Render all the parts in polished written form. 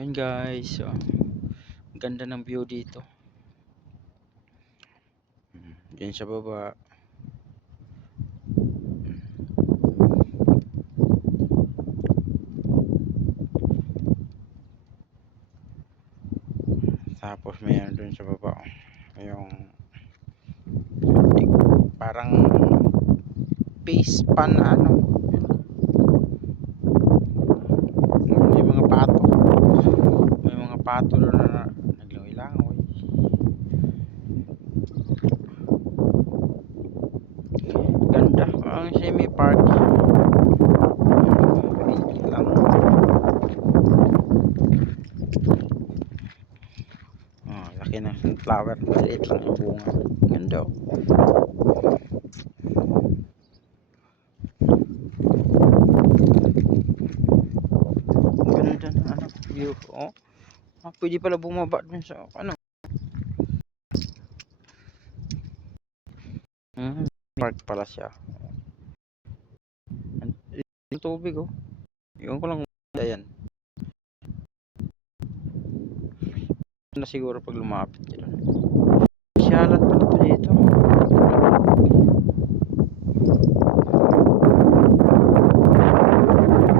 Ayun guys, so, ganda ng view dito. Diyan sa baba. Tapos mayroon dun sa baba. Yung parang face pan na ano. May mga pato. May mga pato na naglangoy-langoy. Ganda. Ang semi-park. Lang. Oh, laki ng sunflower. Maliit lang yung bunga. Ganda. Ganda na ano, view. Oh. Ah, pwede pala bumaba dun sa ano. Park pala siya. Yung tubig oh. Yung ko lang yan. Na siguro pag lumapit ka doon. Syalan pala to dito.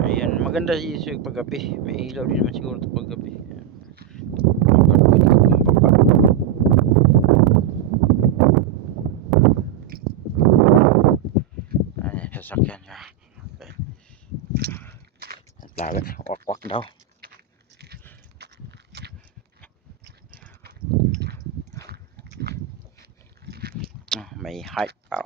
Ayan, maganda yung paggabi. May ilaw din naman siguro ito paggabi. Pwede ka bumaba. Ayan, sasakyan niya. Okay. Lawit, wakwak daw. Oh, may height pa.